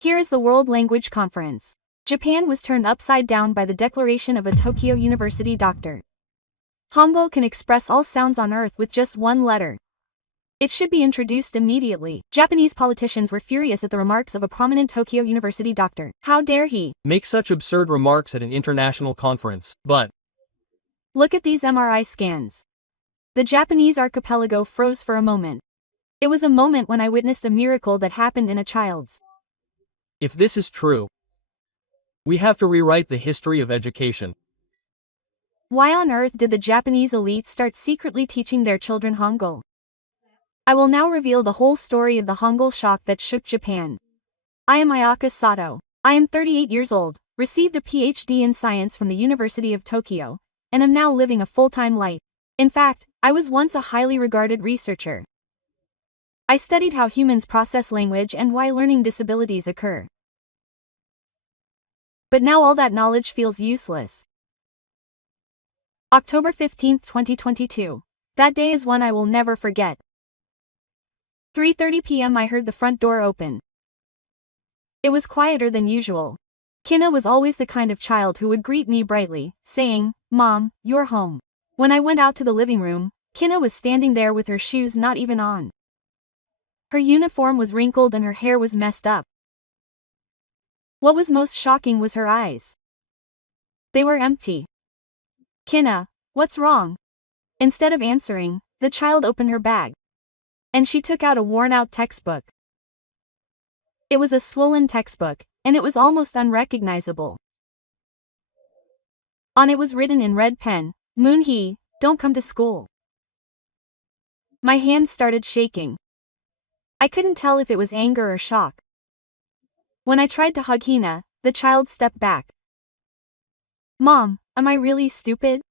Here is the World Language Conference. Japan was turned upside down by the declaration of a Tokyo University doctor. Hangul can express all sounds on earth with just one letter. It should be introduced immediately. Japanese politicians were furious at the remarks of a prominent Tokyo University doctor. How dare he make such absurd remarks at an international conference? But look at these MRI scans. The Japanese archipelago froze for a moment. It was a moment when I witnessed a miracle that happened in a child's. If this is true, we have to rewrite the history of education. Why on earth did the Japanese elite start secretly teaching their children Hangul? I will now reveal the whole story of the Hangul shock that shook Japan. I am Ayaka Sato. I am 38 years old, received a PhD in science from the University of Tokyo, and am now living a full-time life. In fact, I was once a highly regarded researcher. I studied how humans process language and why learning disabilities occur. But now all that knowledge feels useless. October 15, 2022. That day is one I will never forget. 3:30 p.m. I heard the front door open. It was quieter than usual. Kina was always the kind of child who would greet me brightly, saying, "Mom, you're home." When I went out to the living room, Kina was standing there with her shoes not even on. Her uniform was wrinkled and her hair was messed up. What was most shocking was her eyes. They were empty. "Kina, what's wrong?" Instead of answering, the child opened her bag. And she took out a worn-out textbook. It was a swollen textbook, and it was almost unrecognizable. On it was written in red pen, "Moon-hee, don't come to school." My hands started shaking. I couldn't tell if it was anger or shock. When I tried to hug Hina, the child stepped back. "Mom, am I really stupid?"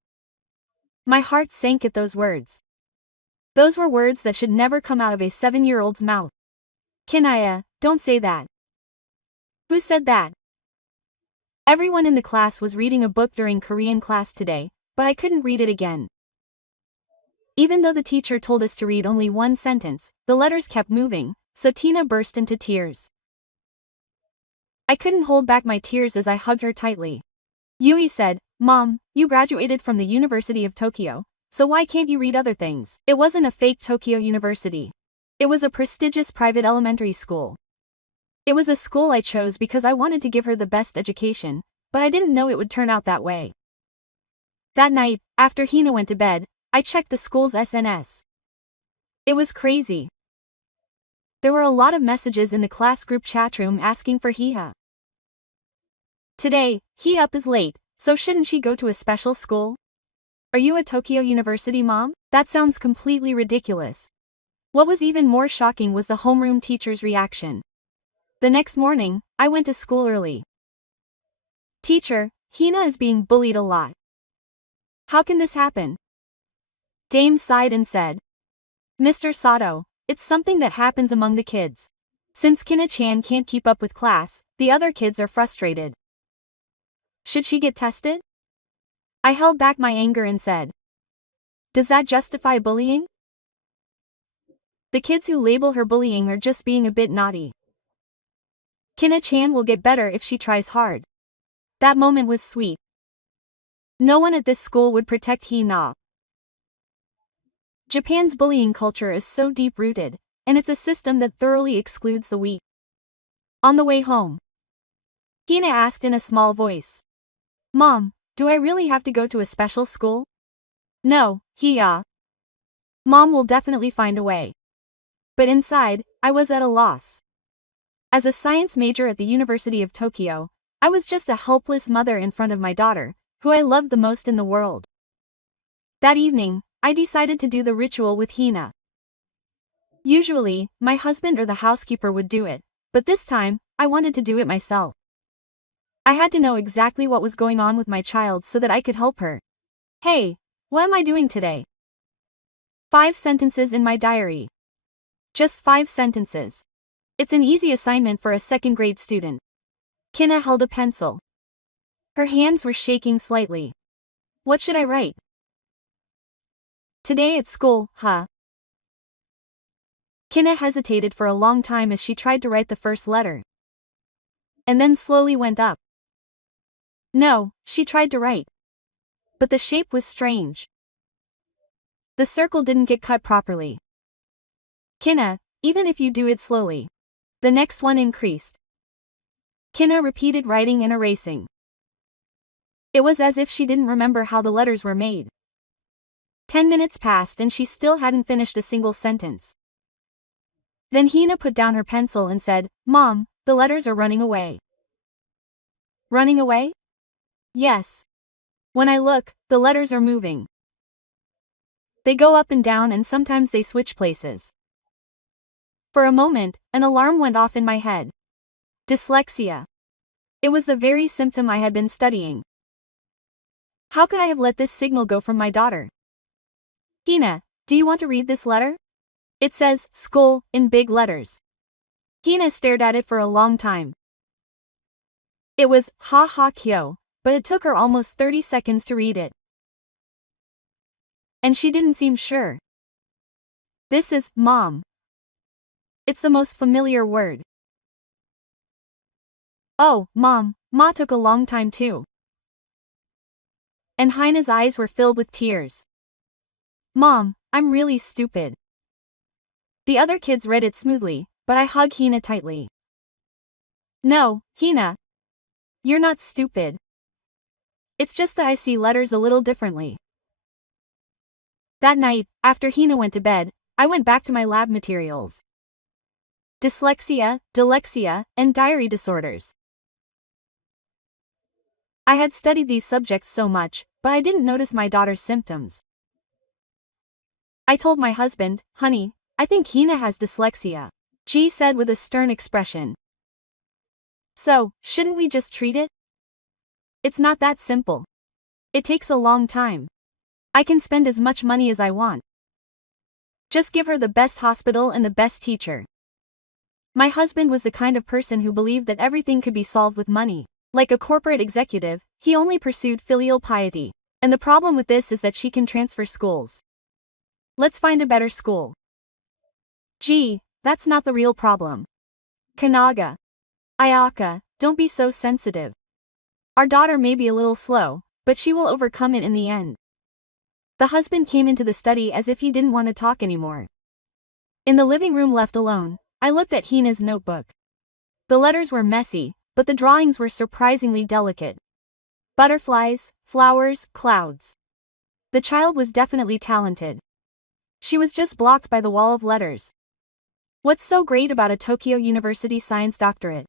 My heart sank at those words. Those were words that should never come out of a 7-year-old's mouth. "Kinaya, don't say that." Who said that? Everyone in the class was reading a book during Korean class today, but I couldn't read it again. Even though the teacher told us to read only one sentence, the letters kept moving, so Tina burst into tears. I couldn't hold back my tears as I hugged her tightly. Yui said, "Mom, you graduated from the University of Tokyo, so why can't you read other things?" It wasn't a fake Tokyo University. It was a prestigious private elementary school. It was a school I chose because I wanted to give her the best education, but I didn't know it would turn out that way. That night, after Hina went to bed, I checked the school's SNS. It was crazy. There were a lot of messages in the class group chat room asking for Hiha. Today, He-up is late, so shouldn't she go to a special school? Are you a Tokyo University mom? That sounds completely ridiculous. What was even more shocking was the homeroom teacher's reaction. The next morning, I went to school early. "Teacher, Hina is being bullied a lot." "How can this happen?" Dame sighed and said, "Mr. Sato, it's something that happens among the kids. Since Kina-chan can't keep up with class, the other kids are frustrated. Should she get tested?" I held back my anger and said, "Does that justify bullying?" The kids who label her bullying are just being a bit naughty. Kina-chan will get better if she tries hard. That moment was sweet. No one at this school would protect Hina. Japan's bullying culture is so deep-rooted, and it's a system that thoroughly excludes the weak. On the way home, Hina asked in a small voice, "Mom, do I really have to go to a special school?" "No, Hiya. Mom will definitely find a way." But inside, I was at a loss. As a science major at the University of Tokyo, I was just a helpless mother in front of my daughter, who I loved the most in the world. That evening, I decided to do the ritual with Hina. Usually, my husband or the housekeeper would do it, but this time, I wanted to do it myself. I had to know exactly what was going on with my child so that I could help her. Hey, what am I doing today? 5 sentences in my diary. Just 5 sentences. It's an easy assignment for a second-grade student. Kina held a pencil. Her hands were shaking slightly. What should I write? Today at school, huh? Kina hesitated for a long time as she tried to write the first letter. and then slowly went up. No, she tried to write. But the shape was strange. The circle didn't get cut properly. Kina, even if you do it slowly. The next one increased. Kina repeated writing and erasing. It was as if she didn't remember how the letters were made. 10 minutes passed and she still hadn't finished a single sentence. Then Hina put down her pencil and said, "Mom, the letters are running away." Running away? Yes. When I look, the letters are moving. They go up and down and sometimes they switch places. For a moment, an alarm went off in my head. Dyslexia. It was the very symptom I had been studying. How could I have let this signal go from my daughter? Hina, do you want to read this letter? It says, "School," in big letters. Hina stared at it for a long time. It was, "Ha ha kyo," but it took her almost 30 seconds to read it. And she didn't seem sure. This is, Mom. It's the most familiar word. Oh, Mom, Ma took a long time too. And Hina's eyes were filled with tears. Mom, I'm really stupid. The other kids read it smoothly, but I hugged Hina tightly. No, Hina. You're not stupid. It's just that I see letters a little differently. That night, after Hina went to bed, I went back to my lab materials. Dyslexia, dylexia, and diary disorders. I had studied these subjects so much, but I didn't notice my daughter's symptoms. I told my husband, "Honey, I think Hina has dyslexia," G said with a stern expression. So, shouldn't we just treat it? It's not that simple. It takes a long time. I can spend as much money as I want. Just give her the best hospital and the best teacher. My husband was the kind of person who believed that everything could be solved with money. Like a corporate executive, he only pursued filial piety. And the problem with this is that she can transfer schools. Let's find a better school. Gee, that's not the real problem. Kanaga. Ayaka, don't be so sensitive. Our daughter may be a little slow, but she will overcome it in the end. The husband came into the study as if he didn't want to talk anymore. In the living room left alone, I looked at Hina's notebook. The letters were messy, but the drawings were surprisingly delicate. Butterflies, flowers, clouds. The child was definitely talented. She was just blocked by the wall of letters. What's so great about a Tokyo University science doctorate?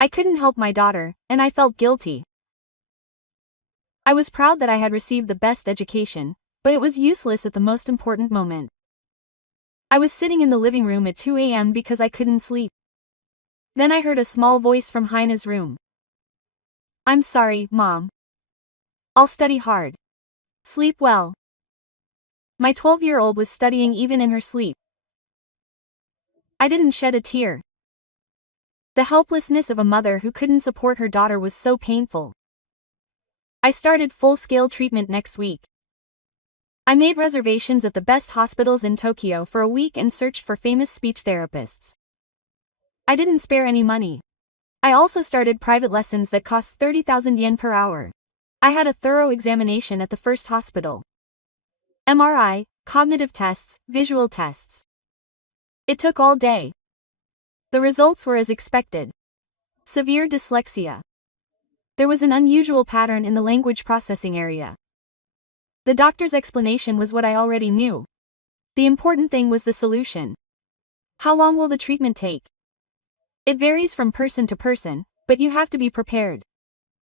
I couldn't help my daughter, and I felt guilty. I was proud that I had received the best education, but it was useless at the most important moment. I was sitting in the living room at 2 a.m. because I couldn't sleep. Then I heard a small voice from Hina's room. I'm sorry, Mom. I'll study hard. Sleep well. My 12-year-old was studying even in her sleep. I didn't shed a tear. The helplessness of a mother who couldn't support her daughter was so painful. I started full-scale treatment next week. I made reservations at the best hospitals in Tokyo for a week and searched for famous speech therapists. I didn't spare any money. I also started private lessons that cost 30,000 yen per hour. I had a thorough examination at the first hospital. MRI, cognitive tests, visual tests. It took all day. The results were as expected. Severe dyslexia. There was an unusual pattern in the language processing area. The doctor's explanation was what I already knew. The important thing was the solution. How long will the treatment take? It varies from person to person, but you have to be prepared.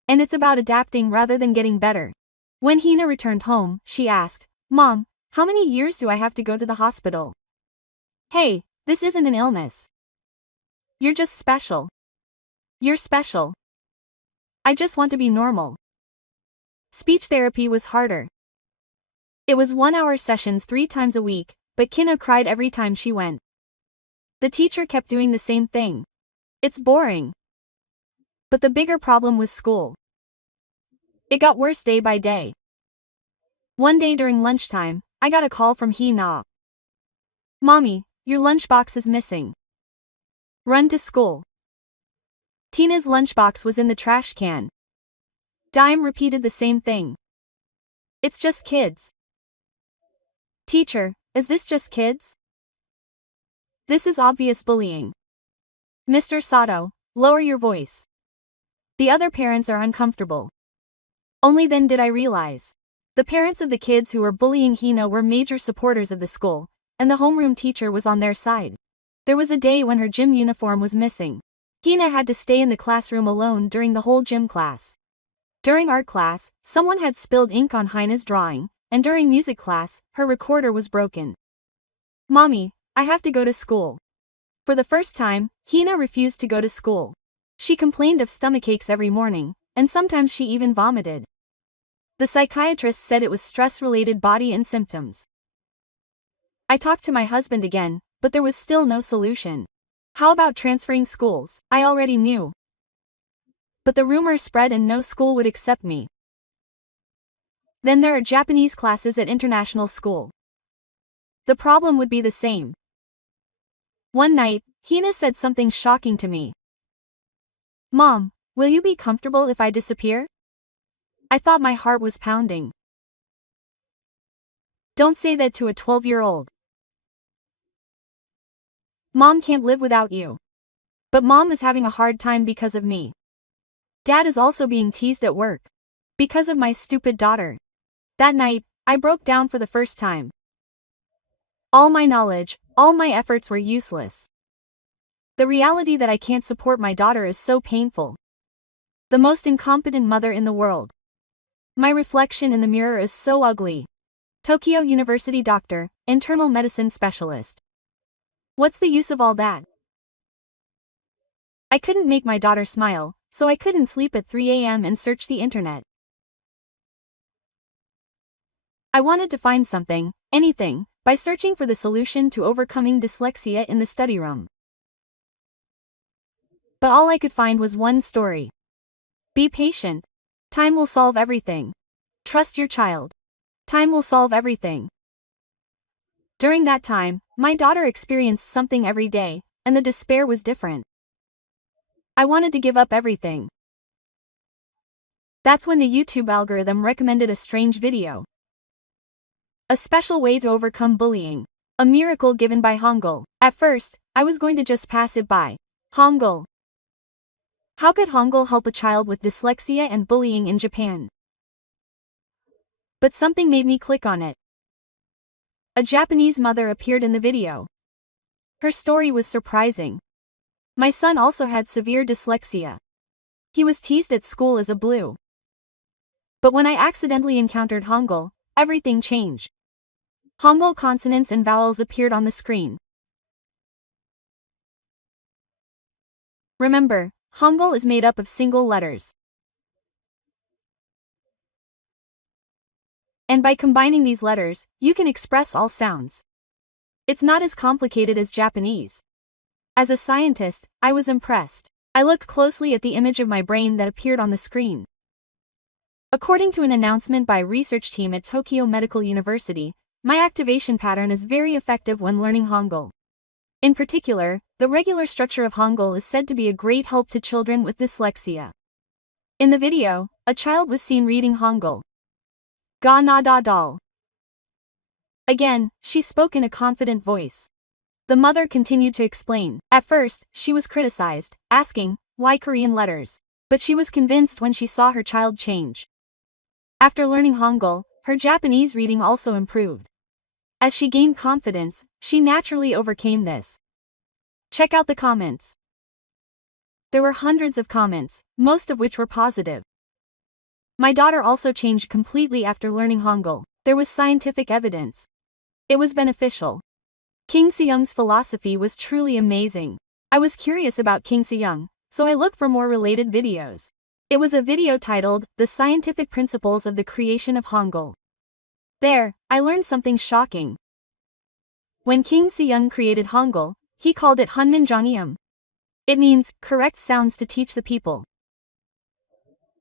And it's about adapting rather than getting better. When Hina returned home, she asked, Mom, how many years do I have to go to the hospital? Hey, this isn't an illness. You're just special. You're special. I just want to be normal. Speech therapy was harder. It was 1-hour sessions 3 times a week, but Kina cried every time she went. The teacher kept doing the same thing. It's boring. But the bigger problem was school. It got worse day by day. One day during lunchtime, I got a call from Hina. Mommy, your lunchbox is missing. Run to school. Tina's lunchbox was in the trash can. Dime repeated the same thing. It's just kids. Teacher, is this just kids? This is obvious bullying. Mr. Sato, lower your voice. The other parents are uncomfortable. Only then did I realize. The parents of the kids who were bullying Hina were major supporters of the school, and the homeroom teacher was on their side. There was a day when her gym uniform was missing. Hina had to stay in the classroom alone during the whole gym class. During art class, someone had spilled ink on Hina's drawing, and during music class, her recorder was broken. Mommy, I have to go to school. For the first time, Hina refused to go to school. She complained of stomachaches every morning, and sometimes she even vomited. The psychiatrist said it was stress-related body and symptoms. I talked to my husband again, but there was still no solution. How about transferring schools? I already knew. But the rumor spread and no school would accept me. Then there are Japanese classes at international school. The problem would be the same. One night, Hina said something shocking to me. Mom, will you be comfortable if I disappear? I thought my heart was pounding. Don't say that to a 12-year-old. Mom can't live without you. But Mom is having a hard time because of me. Dad is also being teased at work. Because of my stupid daughter. That night, I broke down for the first time. All my knowledge, all my efforts were useless. The reality that I can't support my daughter is so painful. The most incompetent mother in the world. My reflection in the mirror is so ugly. Tokyo University doctor, internal medicine specialist. What's the use of all that? I couldn't make my daughter smile, so I couldn't sleep at 3 a.m. and search the internet. I wanted to find something, anything, by searching for the solution to overcoming dyslexia in the study room. But all I could find was one story. Be patient. Time will solve everything. Trust your child. Time will solve everything. During that time, my daughter experienced something every day, and the despair was different. I wanted to give up everything. That's when the YouTube algorithm recommended a strange video. A special way to overcome bullying. A miracle given by Hangul. At first, I was going to just pass it by. Hangul. How could Hangul help a child with dyslexia and bullying in Japan? But something made me click on it. A Japanese mother appeared in the video. Her story was surprising. My son also had severe dyslexia. He was teased at school as a blue. But when I accidentally encountered Hangul, everything changed. Hangul consonants and vowels appeared on the screen. Remember, Hangul is made up of single letters. And by combining these letters, you can express all sounds. It's not as complicated as Japanese. As a scientist, I was impressed. I looked closely at the image of my brain that appeared on the screen. According to an announcement by a research team at Tokyo Medical University, my activation pattern is very effective when learning Hangul. In particular, the regular structure of Hangul is said to be a great help to children with dyslexia. In the video, a child was seen reading Hangul. Ga na da dal. Again, she spoke in a confident voice. The mother continued to explain. At first, she was criticized, asking, why Korean letters? But she was convinced when she saw her child change. After learning Hangul, her Japanese reading also improved. As she gained confidence, she naturally overcame this. Check out the comments. There were hundreds of comments, most of which were positive. My daughter also changed completely after learning Hangul. There was scientific evidence. It was beneficial. King Seyoung's philosophy was truly amazing. I was curious about King Seyoung, so I looked for more related videos. It was a video titled, The Scientific Principles of the Creation of Hangul. There, I learned something shocking. When King Seyoung created Hangul, he called it Hunmin Jeongeum. It means, correct sounds to teach the people.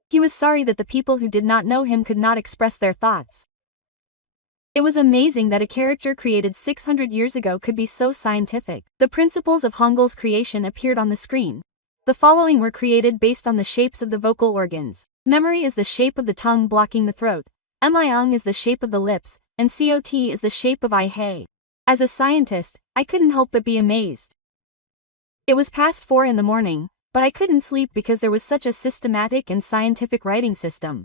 He was sorry that the people who did not know him could not express their thoughts. It was amazing that a character created 600 years ago could be so scientific. The principles of Hangul's creation appeared on the screen. The following were created based on the shapes of the vocal organs. Memory is the shape of the tongue blocking the throat, Myung is the shape of the lips, and Cot is the shape of I Hey. As a scientist, I couldn't help but be amazed. It was past 4 in the morning, but I couldn't sleep because there was such a systematic and scientific writing system.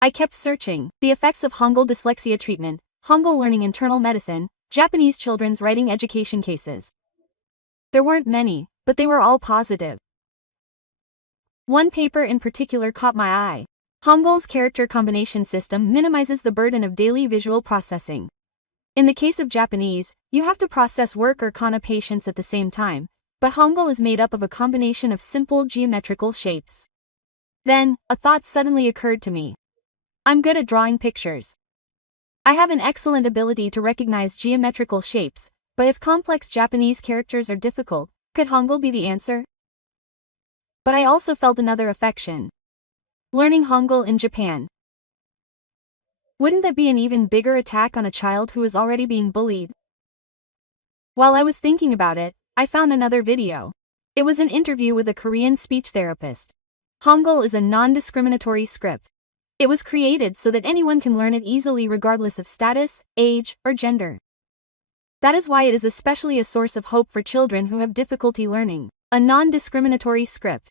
I kept searching. The effects of Hangul dyslexia treatment, Hangul learning internal medicine, Japanese children's writing education cases. There weren't many, but they were all positive. One paper in particular caught my eye. Hangul's character combination system minimizes the burden of daily visual processing. In the case of Japanese, you have to process work or kana patients at the same time, but Hangul is made up of a combination of simple geometrical shapes. Then, a thought suddenly occurred to me. I'm good at drawing pictures. I have an excellent ability to recognize geometrical shapes, but if complex Japanese characters are difficult, could Hangul be the answer? But I also felt another affection. Learning Hangul in Japan. Wouldn't that be an even bigger attack on a child who is already being bullied? While I was thinking about it, I found another video. It was an interview with a Korean speech therapist. Hangul is a non-discriminatory script. It was created so that anyone can learn it easily regardless of status, age, or gender. That is why it is especially a source of hope for children who have difficulty learning. A non-discriminatory script.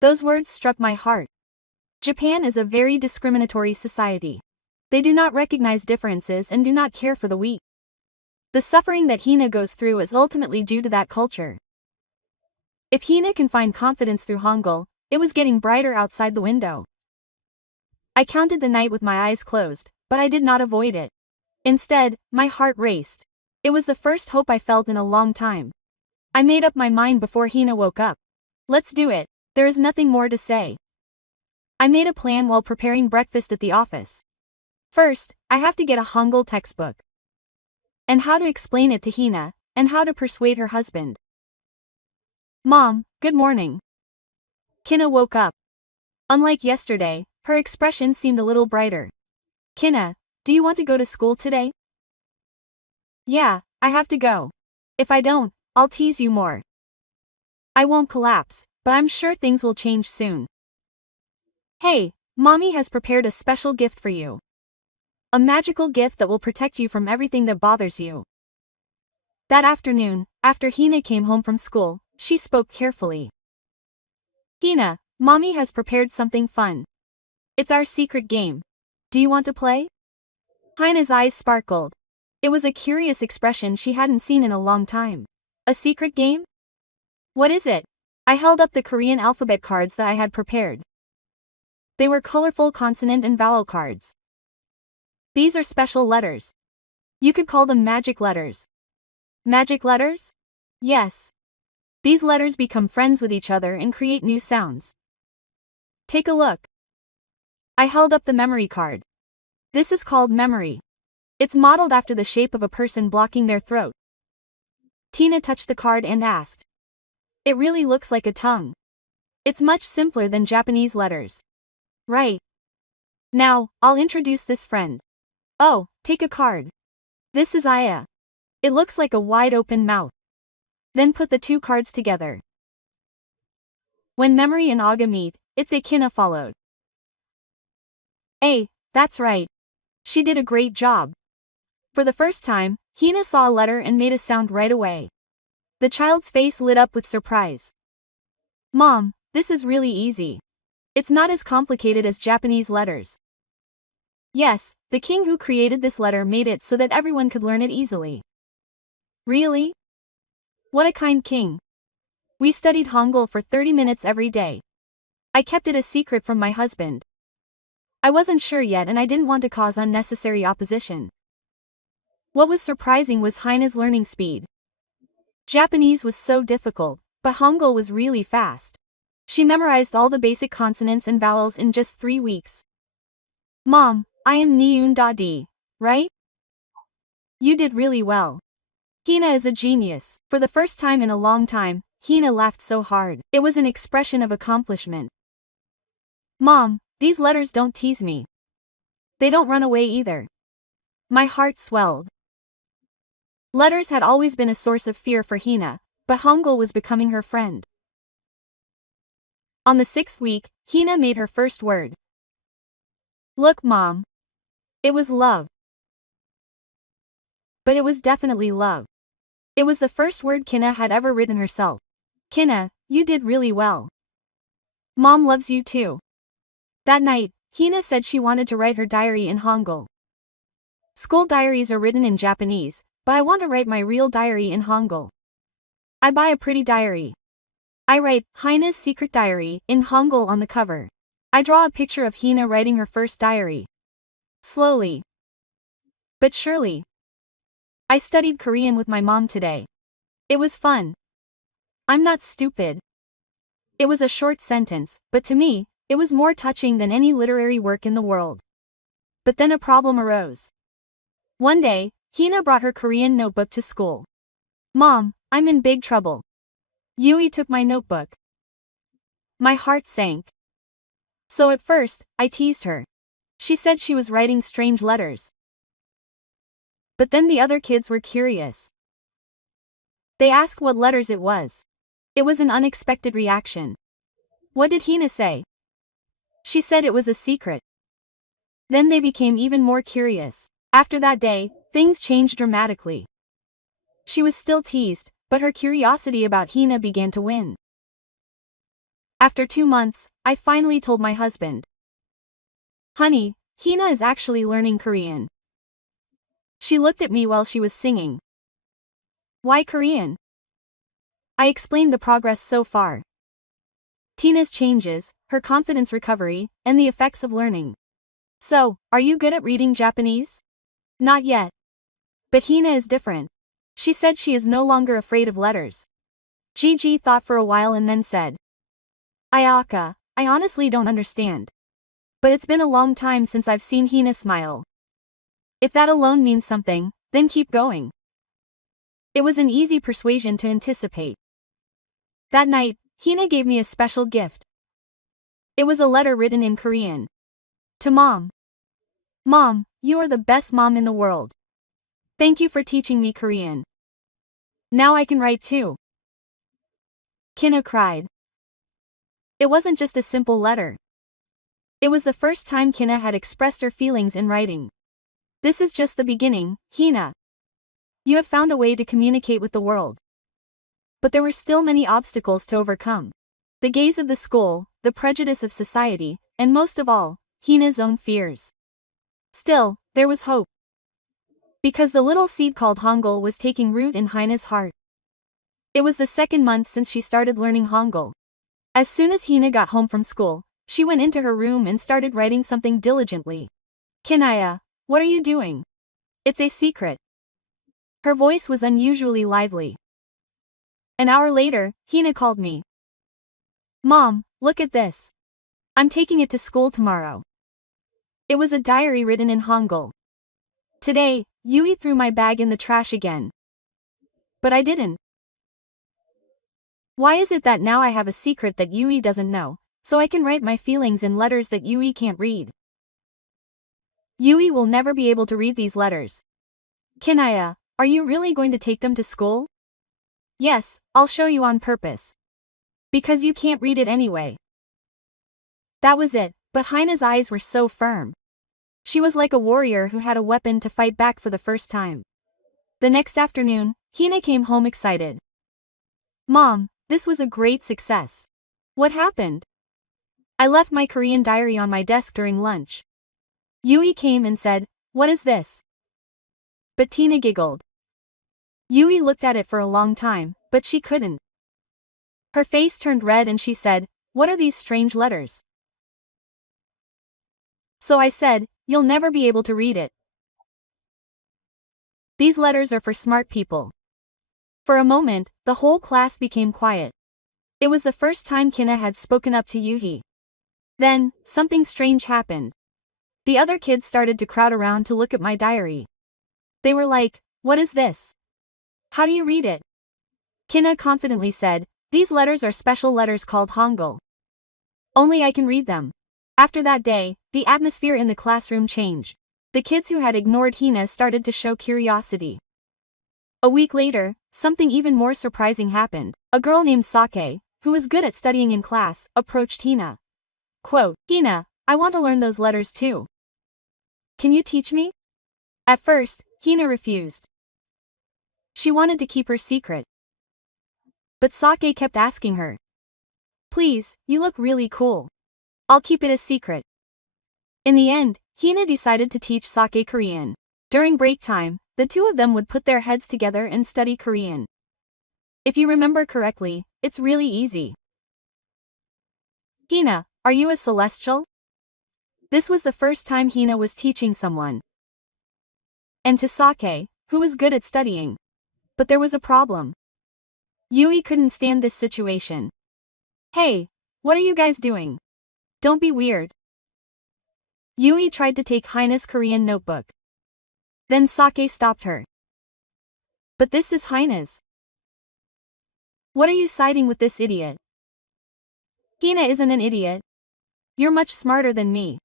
Those words struck my heart. Japan is a very discriminatory society. They do not recognize differences and do not care for the weak. The suffering that Hina goes through is ultimately due to that culture. If Hina can find confidence through Hangul, it was getting brighter outside the window. I counted the night with my eyes closed, but I did not avoid it. Instead, my heart raced. It was the first hope I felt in a long time. I made up my mind before Hina woke up. Let's do it, there is nothing more to say. I made a plan while preparing breakfast at the office. First, I have to get a Hangul textbook. And how to explain it to Hina, and how to persuade her husband. Mom, good morning. Kina woke up. Unlike yesterday, her expression seemed a little brighter. Kina, do you want to go to school today? Yeah, I have to go. If I don't, I'll tease you more. I won't collapse, but I'm sure things will change soon. Hey, Mommy has prepared a special gift for you. A magical gift that will protect you from everything that bothers you. That afternoon, after Hina came home from school, she spoke carefully. Hina, Mommy has prepared something fun. It's our secret game. Do you want to play? Hina's eyes sparkled. It was a curious expression she hadn't seen in a long time. A secret game? What is it? I held up the Korean alphabet cards that I had prepared. They were colorful consonant and vowel cards. These are special letters. You could call them magic letters. Magic letters? Yes. These letters become friends with each other and create new sounds. Take a look. I held up the memory card. This is called memory. It's modeled after the shape of a person blocking their throat. Tina touched the card and asked. It really looks like a tongue. It's much simpler than Japanese letters. Right. Now, I'll introduce this friend. Oh, take a card. This is Aya. It looks like a wide open mouth. Then put the two cards together. When memory and Aga meet, it's a Kina followed. That's right. She did a great job. For the first time, Hina saw a letter and made a sound right away. The child's face lit up with surprise. Mom, this is really easy. It's not as complicated as Japanese letters. Yes, the king who created this letter made it so that everyone could learn it easily. Really? What a kind king. We studied Hangul for 30 minutes every day. I kept it a secret from my husband. I wasn't sure yet and I didn't want to cause unnecessary opposition. What was surprising was Hina's learning speed. Japanese was so difficult, but Hangul was really fast. She memorized all the basic consonants and vowels in just 3 weeks. Mom, I am Niun Da-di, right? You did really well. Hina is a genius. For the first time in a long time, Hina laughed so hard. It was an expression of accomplishment. Mom, these letters don't tease me. They don't run away either. My heart swelled. Letters had always been a source of fear for Hina, but Hangul was becoming her friend. On the 6th week, Hina made her first word. Look, Mom. It was love. But it was definitely love. It was the first word Kina had ever written herself. Kina, you did really well. Mom loves you too. That night, Hina said she wanted to write her diary in Hangul. School diaries are written in Japanese, but I want to write my real diary in Hangul. I buy a pretty diary. I write, Hina's secret diary, in Hangul on the cover. I draw a picture of Hina writing her first diary. Slowly. But surely. I studied Korean with my mom today. It was fun. I'm not stupid. It was a short sentence, but to me, it was more touching than any literary work in the world. But then a problem arose. One day, Hina brought her Korean notebook to school. Mom, I'm in big trouble. Yui took my notebook. My heart sank. So at first, I teased her. She said she was writing strange letters. But then the other kids were curious. They asked what letters it was. It was an unexpected reaction. What did Hina say? She said it was a secret. Then they became even more curious. After that day, things changed dramatically. She was still teased, but her curiosity about Hina began to win. After 2 months, I finally told my husband. Honey, Hina is actually learning Korean. She looked at me while she was singing. Why Korean? I explained the progress so far. Tina's changes, her confidence recovery, and the effects of learning. So, are you good at reading Japanese? Not yet. But Hina is different. She said she is no longer afraid of letters. Gigi thought for a while and then said. Ayaka, I honestly don't understand. But it's been a long time since I've seen Hina smile. If that alone means something, then keep going. It was an easy persuasion to anticipate. That night, Hina gave me a special gift. It was a letter written in Korean. To Mom. Mom, you are the best mom in the world. Thank you for teaching me Korean. Now I can write too. Kina cried. It wasn't just a simple letter. It was the first time Kina had expressed her feelings in writing. This is just the beginning, Hina. You have found a way to communicate with the world. But there were still many obstacles to overcome. The gaze of the school, the prejudice of society, and most of all, Hina's own fears. Still, there was hope. Because the little seed called Hangul was taking root in Hina's heart. It was the 2nd month since she started learning Hangul. As soon as Hina got home from school, she went into her room and started writing something diligently. Kinaya, what are you doing? It's a secret. Her voice was unusually lively. An hour later, Hina called me. Mom, look at this. I'm taking it to school tomorrow. It was a diary written in Hangul. Today, Yui threw my bag in the trash again. But I didn't. Why is it that now I have a secret that Yui doesn't know, so I can write my feelings in letters that Yui can't read? Yui will never be able to read these letters. Kinaya, are you really going to take them to school? Yes, I'll show you on purpose. Because you can't read it anyway. That was it, but Hina's eyes were so firm. She was like a warrior who had a weapon to fight back for the first time. The next afternoon, Hina came home excited. Mom, this was a great success. What happened? I left my Korean diary on my desk during lunch. Yui came and said, what is this? But Tina giggled. Yui looked at it for a long time, but she couldn't. Her face turned red and she said, what are these strange letters? So I said, you'll never be able to read it. These letters are for smart people. For a moment, the whole class became quiet. It was the first time Kina had spoken up to Yuhi. Then, something strange happened. The other kids started to crowd around to look at my diary. They were like, what is this? How do you read it? Kina confidently said, these letters are special letters called Hangul. Only I can read them. After that day, the atmosphere in the classroom changed. The kids who had ignored Hina started to show curiosity. A week later, something even more surprising happened. A girl named Sake, who was good at studying in class, approached Hina. Quote, Hina, I want to learn those letters too. Can you teach me? At first, Hina refused. She wanted to keep her secret. But Sake kept asking her. Please, you look really cool. I'll keep it a secret. In the end, Hina decided to teach Sake Korean. During break time, the two of them would put their heads together and study Korean. If you remember correctly, it's really easy. Hina, are you a celestial? This was the first time Hina was teaching someone. And to Sake, who was good at studying. But there was a problem. Yui couldn't stand this situation. Hey, what are you guys doing? Don't be weird. Yui tried to take Hina's Korean notebook. Then Sake stopped her. But this is Hina's. What are you siding with this idiot? Hina isn't an idiot. You're much smarter than me.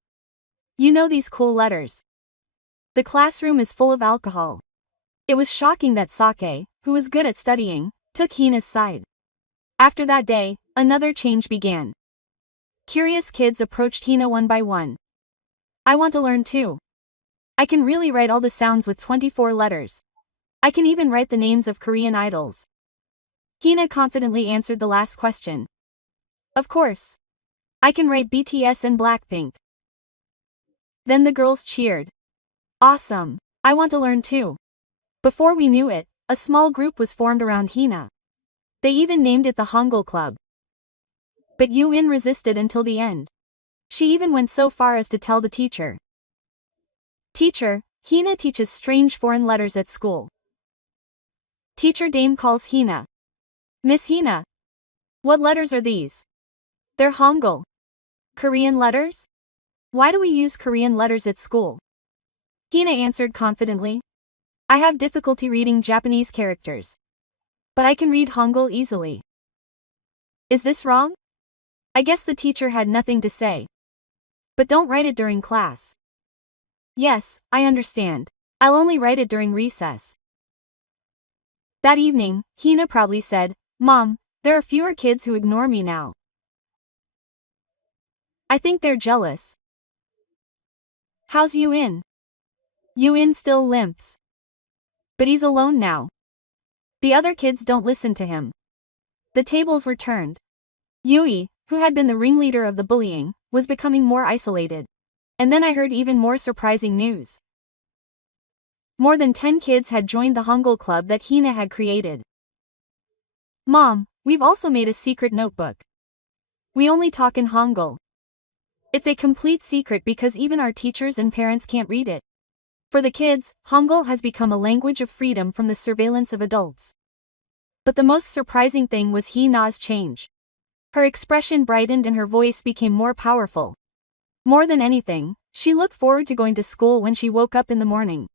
You know these cool letters. The classroom is full of alcohol. It was shocking that Sake, who was good at studying, took Hina's side. After that day, another change began. Curious kids approached Hina one by one. I want to learn too. I can really write all the sounds with 24 letters. I can even write the names of Korean idols. Hina confidently answered the last question. Of course. I can write BTS and Blackpink. Then the girls cheered. Awesome. I want to learn too. Before we knew it, a small group was formed around Hina. They even named it the Hangul Club. But Yuen resisted until the end. She even went so far as to tell the teacher. Teacher, Hina teaches strange foreign letters at school. Teacher Dame calls Hina. Miss Hina. What letters are these? They're Hangul. Korean letters? Why do we use Korean letters at school? Hina answered confidently. I have difficulty reading Japanese characters. But I can read Hangul easily. Is this wrong? I guess the teacher had nothing to say. But don't write it during class. Yes, I understand. I'll only write it during recess. That evening, Hina proudly said, Mom, there are fewer kids who ignore me now. I think they're jealous. How's Yuen? Yuen still limps. But he's alone now. The other kids don't listen to him. The tables were turned. Yui, who had been the ringleader of the bullying, was becoming more isolated. And then I heard even more surprising news. More than 10 kids had joined the Hangul Club that Hina had created. Mom, we've also made a secret notebook. We only talk in Hangul. It's a complete secret because even our teachers and parents can't read it. For the kids, Hangul has become a language of freedom from the surveillance of adults. But the most surprising thing was Hina's change. Her expression brightened and her voice became more powerful. More than anything, she looked forward to going to school when she woke up in the morning.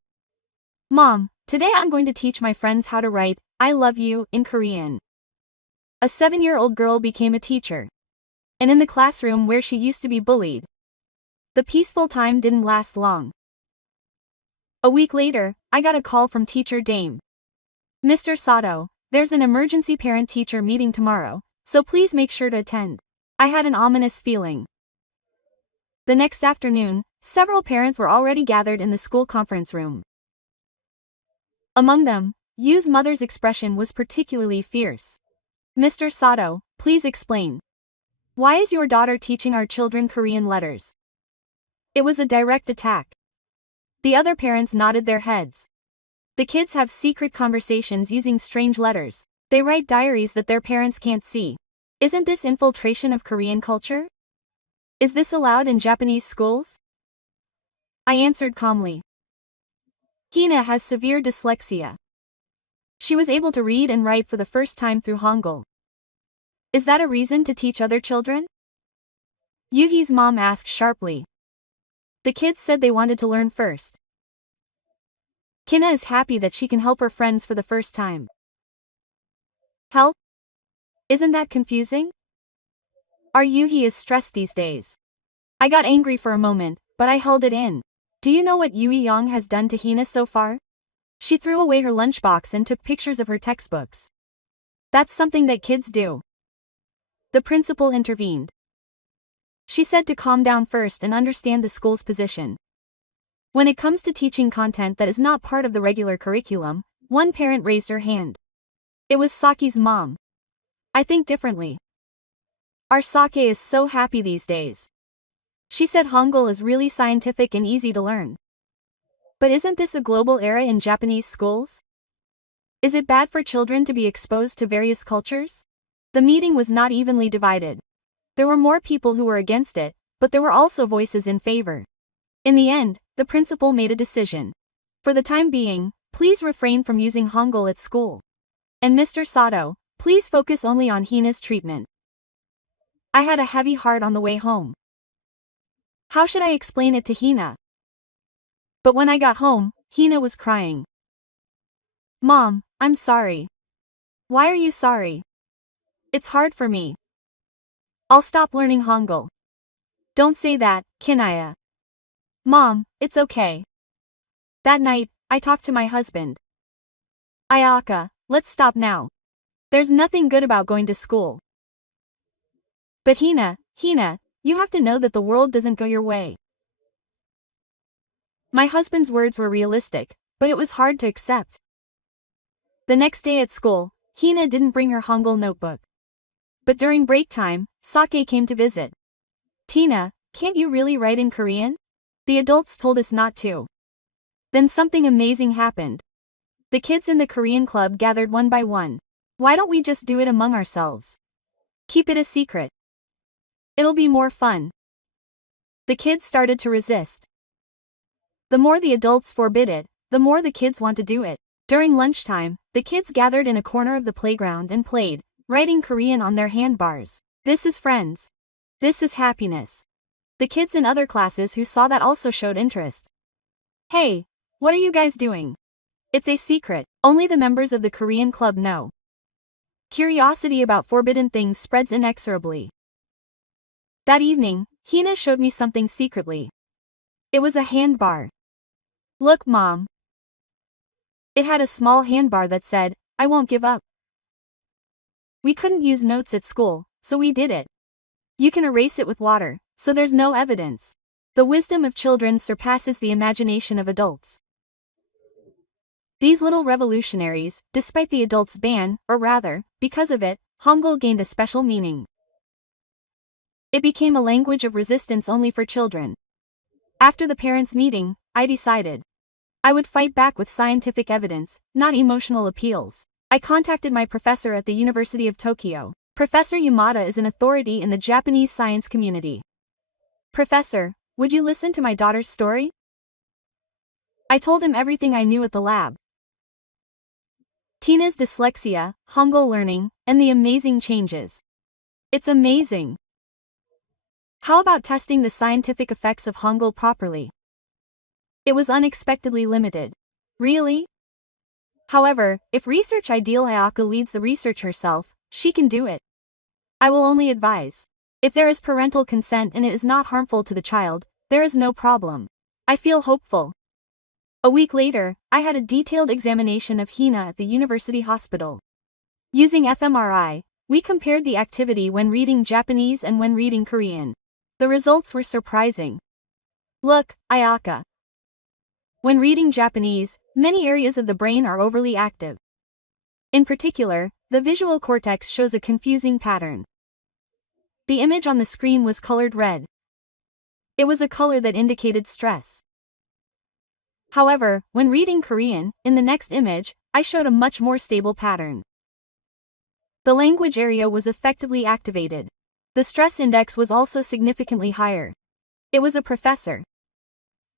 Mom, today I'm going to teach my friends how to write, I love you, in Korean. A 7-year-old girl became a teacher. And in the classroom where she used to be bullied. The peaceful time didn't last long. A week later, I got a call from Teacher Dame. Mr. Sato, there's an emergency parent-teacher meeting tomorrow, so please make sure to attend. I had an ominous feeling. The next afternoon, several parents were already gathered in the school conference room. Among them, Yu's mother's expression was particularly fierce. Mr. Sato, please explain. Why is your daughter teaching our children Korean letters? It was a direct attack. The other parents nodded their heads. The kids have secret conversations using strange letters. They write diaries that their parents can't see. Isn't this infiltration of Korean culture? Is this allowed in Japanese schools? I answered calmly. Hina has severe dyslexia. She was able to read and write for the first time through Hangul. Is that a reason to teach other children? Yuhi's mom asked sharply. The kids said they wanted to learn first. Kina is happy that she can help her friends for the first time. Help? Isn't that confusing? Our Yuhi is stressed these days. I got angry for a moment, but I held it in. Do you know what Yui Yang has done to Hina so far? She threw away her lunchbox and took pictures of her textbooks. That's something that kids do. The principal intervened. She said to calm down first and understand the school's position. When it comes to teaching content that is not part of the regular curriculum, one parent raised her hand. It was Saki's mom. I think differently. Our Sake is so happy these days. She said Hangul is really scientific and easy to learn. But isn't this a global era in Japanese schools? Is it bad for children to be exposed to various cultures? The meeting was not evenly divided. There were more people who were against it, but there were also voices in favor. In the end, the principal made a decision. For the time being, please refrain from using Hangul at school. And Mr. Sato, please focus only on Hina's treatment. I had a heavy heart on the way home. How should I explain it to Hina? But when I got home, Hina was crying. Mom, I'm sorry. Why are you sorry? It's hard for me. I'll stop learning Hangul. Don't say that, Kinaya. Mom, it's okay. That night, I talked to my husband. Ayaka, let's stop now. There's nothing good about going to school. But Hina, you have to know that the world doesn't go your way. My husband's words were realistic, but it was hard to accept. The next day at school, Hina didn't bring her Hangul notebook. But during break time, Sake came to visit. Tina, can't you really write in Korean? The adults told us not to. Then something amazing happened. The kids in the Korean club gathered one by one. Why don't we just do it among ourselves? Keep it a secret. It'll be more fun. The kids started to resist. The more the adults forbid it, the more the kids want to do it. During lunchtime, the kids gathered in a corner of the playground and played, writing Korean on their handbars. This is friends. This is happiness. The kids in other classes who saw that also showed interest. Hey, what are you guys doing? It's a secret, only the members of the Korean club know. Curiosity about forbidden things spreads inexorably. That evening, Hina showed me something secretly. It was a handbar. Look, Mom. It had a small handbar that said, I won't give up. We couldn't use notes at school, so we did it. You can erase it with water, so there's no evidence. The wisdom of children surpasses the imagination of adults. These little revolutionaries, despite the adults' ban, or rather, because of it, Hangul gained a special meaning. It became a language of resistance only for children. After the parents' meeting, I decided I would fight back with scientific evidence, not emotional appeals. I contacted my professor at the University of Tokyo. Professor Yamada is an authority in the Japanese science community. Professor, would you listen to my daughter's story? I told him everything I knew at the lab. Tina's dyslexia, Hangul learning, and the amazing changes. It's amazing. How about testing the scientific effects of Hangul properly? It was unexpectedly limited. Really? However, if research ideal Ayaka leads the research herself, she can do it. I will only advise. If there is parental consent and it is not harmful to the child, there is no problem. I feel hopeful. A week later, I had a detailed examination of Hina at the university hospital. Using fMRI, we compared the activity when reading Japanese and when reading Korean. The results were surprising. Look, Ayaka. When reading Japanese, many areas of the brain are overly active. In particular, the visual cortex shows a confusing pattern. The image on the screen was colored red. It was a color that indicated stress. However, when reading Korean, in the next image, I showed a much more stable pattern. The language area was effectively activated. The stress index was also significantly higher. It was a professor.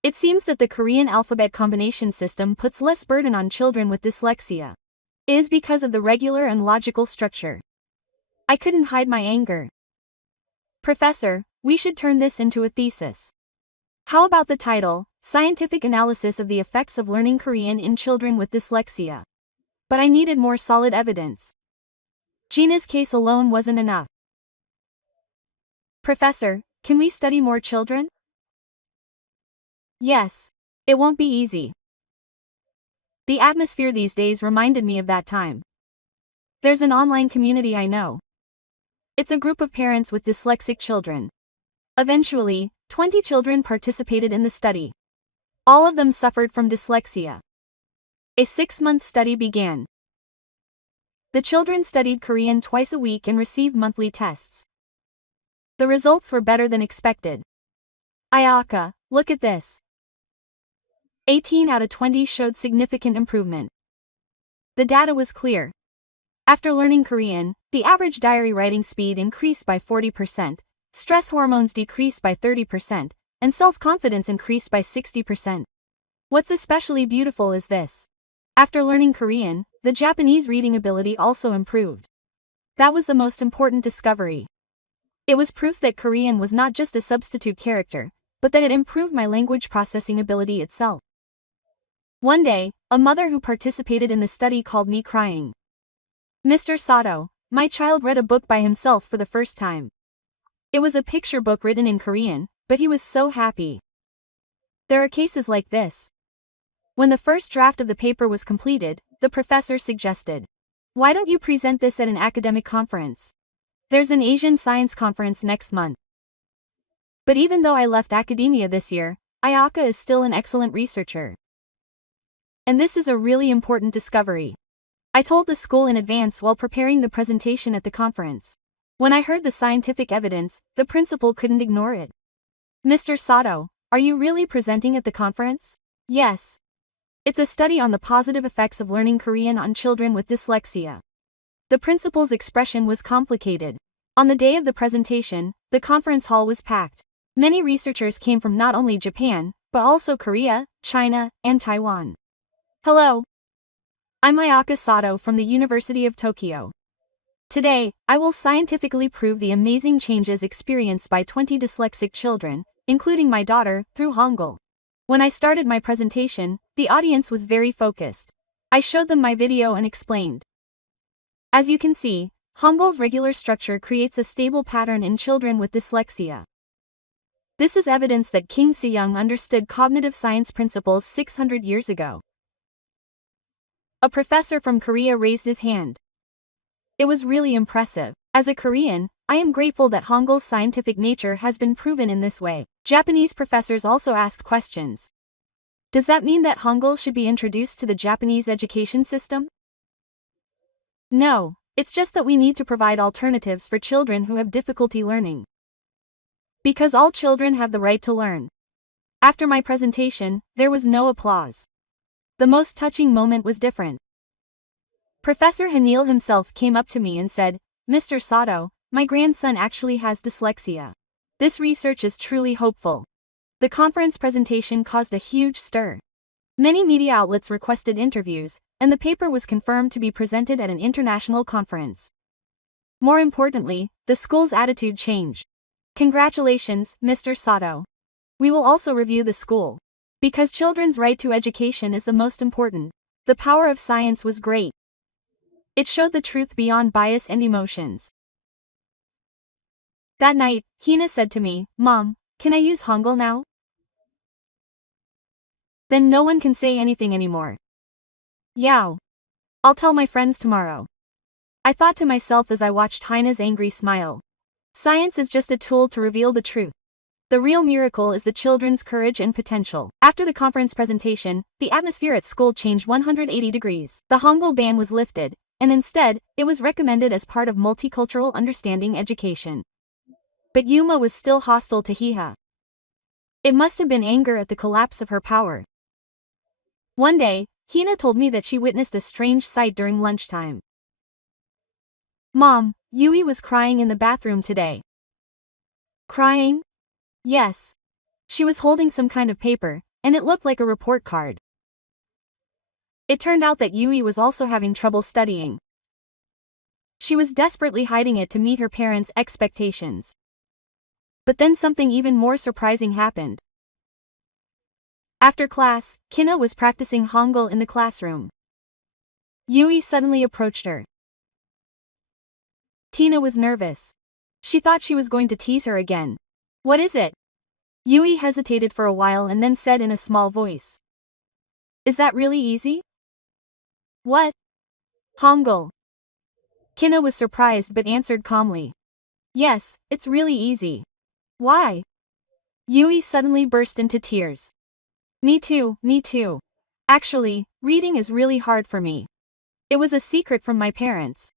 It seems that the Korean alphabet combination system puts less burden on children with dyslexia. It is because of the regular and logical structure. I couldn't hide my anger. Professor, we should turn this into a thesis. How about the title, Scientific Analysis of the Effects of Learning Korean in Children with Dyslexia? But I needed more solid evidence. Gina's case alone wasn't enough. Professor, can we study more children? Yes. It won't be easy. The atmosphere these days reminded me of that time. There's an online community I know. It's a group of parents with dyslexic children. Eventually, 20 children participated in the study. All of them suffered from dyslexia. A 6-month study began. The children studied Korean twice a week and received monthly tests. The results were better than expected. Ayaka, look at this. 18 out of 20 showed significant improvement. The data was clear. After learning Korean, the average diary writing speed increased by 40%, stress hormones decreased by 30%, and self-confidence increased by 60%. What's especially beautiful is this. After learning Korean, the Japanese reading ability also improved. That was the most important discovery. It was proof that Korean was not just a substitute character, but that it improved my language processing ability itself. One day, a mother who participated in the study called me crying. Mr. Sato, my child read a book by himself for the first time. It was a picture book written in Korean, but he was so happy. There are cases like this. When the first draft of the paper was completed, the professor suggested, "Why don't you present this at an academic conference? There's an Asian science conference next month." But even though I left academia this year, Ayaka is still an excellent researcher. And this is a really important discovery. I told the school in advance while preparing the presentation at the conference. When I heard the scientific evidence, the principal couldn't ignore it. "Mr. Sato, are you really presenting at the conference?" "Yes. It's a study on the positive effects of learning Korean on children with dyslexia." The principal's expression was complicated. On the day of the presentation, the conference hall was packed. Many researchers came from not only Japan, but also Korea, China, and Taiwan. Hello. I'm Ayaka Sato from the University of Tokyo. Today, I will scientifically prove the amazing changes experienced by 20 dyslexic children, including my daughter, through Hangul. When I started my presentation, the audience was very focused. I showed them my video and explained. As you can see, Hangul's regular structure creates a stable pattern in children with dyslexia. This is evidence that King Seyoung understood cognitive science principles 600 years ago. A professor from Korea raised his hand. It was really impressive. As a Korean, I am grateful that Hangul's scientific nature has been proven in this way. Japanese professors also asked questions. Does that mean that Hangul should be introduced to the Japanese education system? No, it's just that we need to provide alternatives for children who have difficulty learning. Because all children have the right to learn. After my presentation, there was no applause. The most touching moment was different. Professor Hanil himself came up to me and said, "Mr. Sato, my grandson actually has dyslexia. This research is truly hopeful." The conference presentation caused a huge stir. Many media outlets requested interviews, and the paper was confirmed to be presented at an international conference. More importantly, the school's attitude changed. Congratulations, Mr. Sato. We will also review the school. Because children's right to education is the most important. The power of science was great. It showed the truth beyond bias and emotions. That night, Hina said to me, "Mom, can I use Hangul now? Then no one can say anything anymore." "Yao. I'll tell my friends tomorrow." I thought to myself as I watched Hina's angry smile. Science is just a tool to reveal the truth. The real miracle is the children's courage and potential. After the conference presentation, the atmosphere at school changed 180 degrees. The Hangul ban was lifted, and instead, it was recommended as part of multicultural understanding education. But Yuma was still hostile to Hiha. It must have been anger at the collapse of her power. One day, Hina told me that she witnessed a strange sight during lunchtime. "Mom, Yui was crying in the bathroom today." Crying? Yes. She was holding some kind of paper, and it looked like a report card. It turned out that Yui was also having trouble studying. She was desperately hiding it to meet her parents' expectations. But then something even more surprising happened. After class, Kina was practicing Hangul in the classroom. Yui suddenly approached her. Tina was nervous. She thought she was going to tease her again. "What is it?" Yui hesitated for a while and then said in a small voice. "Is that really easy?" "What?" "Hangul." Kina was surprised but answered calmly. Yes, it's really easy. Why? Yui suddenly burst into tears. Me too, me too. Actually, reading is really hard for me. It was a secret from my parents.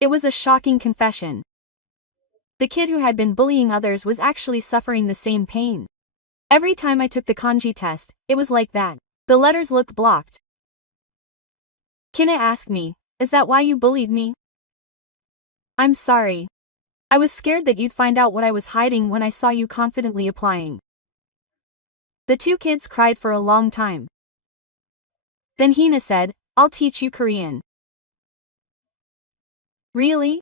It was a shocking confession. The kid who had been bullying others was actually suffering the same pain. Every time I took the kanji test, it was like that. The letters looked blocked. Kina asked me, "Is that why you bullied me?" I'm sorry. I was scared that you'd find out what I was hiding when I saw you confidently applying. The two kids cried for a long time. Then Hina said, "I'll teach you Korean." Really?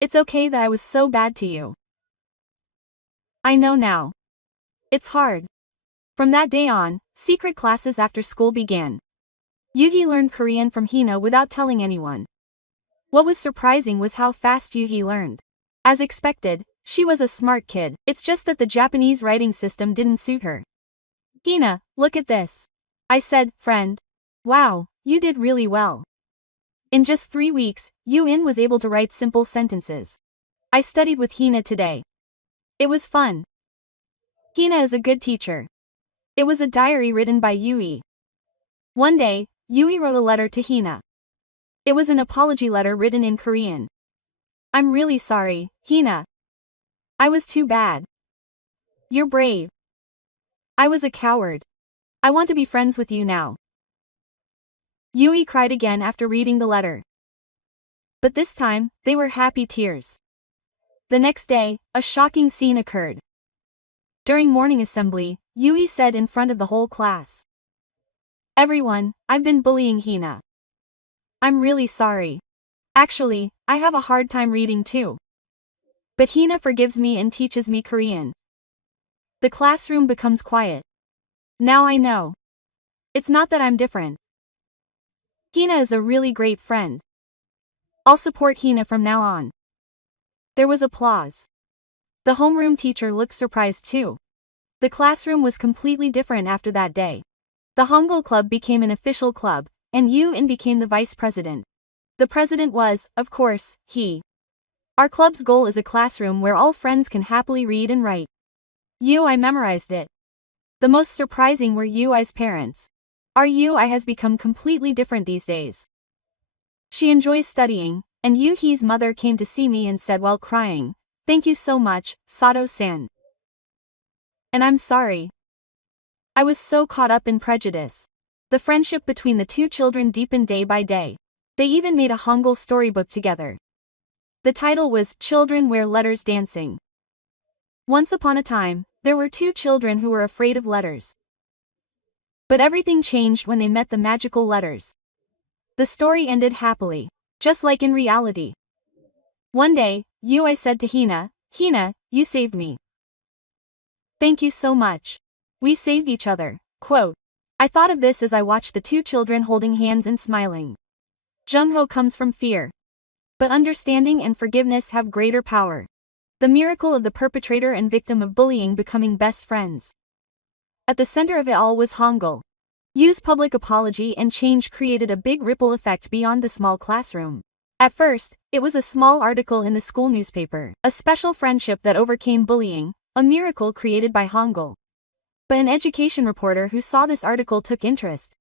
It's okay that I was so bad to you. I know now. It's hard. From that day on, secret classes after school began. Yugi learned Korean from Hina without telling anyone. What was surprising was how fast Yugi learned. As expected, she was a smart kid, it's just that the Japanese writing system didn't suit her. Hina, look at this. I said, friend. Wow, you did really well. In just 3 weeks, Yu-in was able to write simple sentences. I studied with Hina today. It was fun. Hina is a good teacher. It was a diary written by Yui. One day, Yui wrote a letter to Hina. It was an apology letter written in Korean. I'm really sorry, Hina. I was too bad. You're brave. I was a coward. I want to be friends with you now. Yui cried again after reading the letter. But this time, they were happy tears. The next day, a shocking scene occurred. During morning assembly, Yui said in front of the whole class. Everyone, I've been bullying Hina. I'm really sorry. Actually, I have a hard time reading too. But Hina forgives me and teaches me Korean. The classroom becomes quiet. Now I know. It's not that I'm different. Hina is a really great friend. I'll support Hina from now on. There was applause. The homeroom teacher looked surprised too. The classroom was completely different after that day. The Hangul Club became an official club, and Yu-in became the vice president. The president was, of course, he. Our club's goal is a classroom where all friends can happily read and write. I memorized it. The most surprising were Yui's parents. Our Yui has become completely different these days. She enjoys studying, and Yuhi's mother came to see me and said while crying, "Thank you so much, Sato-san. And I'm sorry. I was so caught up in prejudice." The friendship between the two children deepened day by day. They even made a Hangul storybook together. The title was Children Wear Letters Dancing. Once upon a time, there were two children who were afraid of letters. But everything changed when they met the magical letters. The story ended happily, just like in reality. One day, Yui said to Hina, "Hina, you saved me." "Thank you so much. We saved each other." Quote. I thought of this as I watched the two children holding hands and smiling. Jung-ho comes from fear. But understanding and forgiveness have greater power. The miracle of the perpetrator and victim of bullying becoming best friends. At the center of it all was Hangul. Yu's public apology and change created a big ripple effect beyond the small classroom. At first, it was a small article in the school newspaper, a special friendship that overcame bullying, a miracle created by Hangul. But an education reporter who saw this article took interest.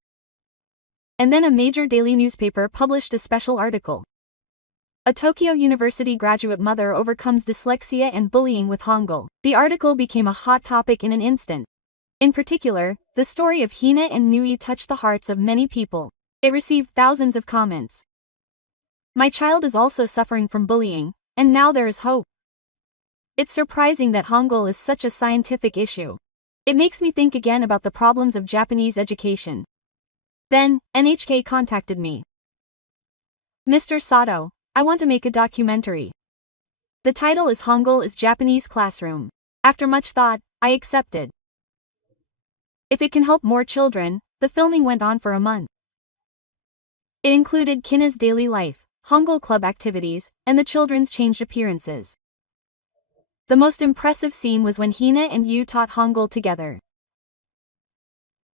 And then a major daily newspaper published a special article. A Tokyo University graduate mother overcomes dyslexia and bullying with Hangul. The article became a hot topic in an instant. In particular, the story of Hina and Nui touched the hearts of many people. It received thousands of comments. My child is also suffering from bullying, and now there is hope. It's surprising that Hangul is such a scientific issue. It makes me think again about the problems of Japanese education. Then, NHK contacted me. "Mr. Sato, I want to make a documentary. The title is Hangul is Japanese Classroom." After much thought, I accepted. If it can help more children, the filming went on for a month. It included Kina's daily life, Hangul Club activities, and the children's changed appearances. The most impressive scene was when Hina and Yu taught Hangul together.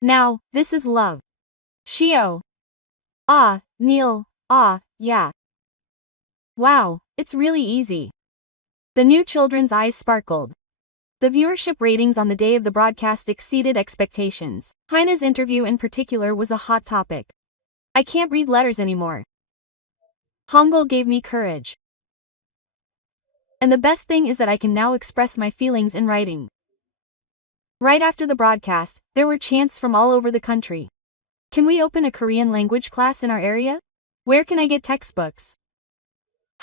"Now, this is love. Shio. Ah, Neil, ah, yeah. Wow, it's really easy. The new children's eyes sparkled. The viewership ratings on the day of the broadcast exceeded expectations. Hina's interview in particular was a hot topic. I can't read letters anymore. Hangul gave me courage. And the best thing is that I can now express my feelings in writing. Right after the broadcast, there were chants from all over the country. Can we open a Korean language class in our area? Where can I get textbooks?